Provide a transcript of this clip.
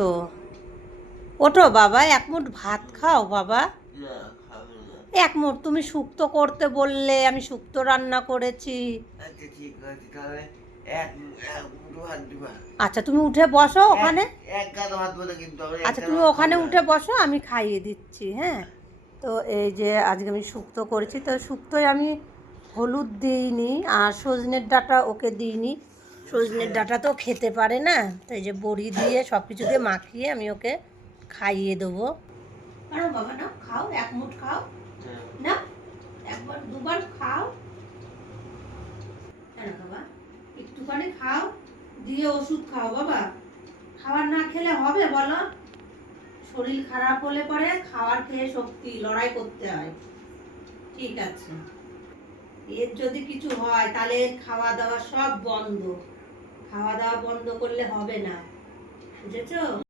তো ওঠো বাবা, এক মুঠ ভাত খাও বাবা। এক মুঠ, তুমি শুক্তো করতে বললে, আমি শুক্তো রান্না করেছি। আচ্ছা ঠিক আছে, তাহলে এক এক মুঠো ভাত দিবা। আচ্ছা তুমি উঠে বসো ওখানে। এক গাদা ভাত বলে কিন্তু আমি এক আচ্ছা গাদা তুমি ভাত খাবো ওখানে না। উঠে বসো, আমি খাইয়ে দিচ্ছি। হ্যাঁ, তো এই যে আজকে আমি শুক্তো করেছি, তো শুক্তোয় আমি হলুদ দিইনি আর সজনের ডাঁটা ওকে দিইনি। সজনের ডাঁটা তো খেতে পারে না, তো এই যে বড়ি দিয়ে সব কিছু দিয়ে মাখিয়ে আমি ওকে খাইয়ে দেবো। নাও বাবা, নাও খাও, এক মুঠ খাও না, একবার দুবার খাও। হ্যাঁ বাবা, একটুখানি খাও, দিয়ে ওষুধ খাও বাবা। খাবার না খেলে হবে বলো? শরীর খারাপ হলে পরে খাবার খেয়ে শক্তি লড়াই করতে হয়। ঠিক আছে, এর যদি কিছু হয় তাহলে খাওয়া দাওয়া সব বন্ধ। খাওয়া দাওয়া বন্ধ করলে হবে না, বুঝেছো?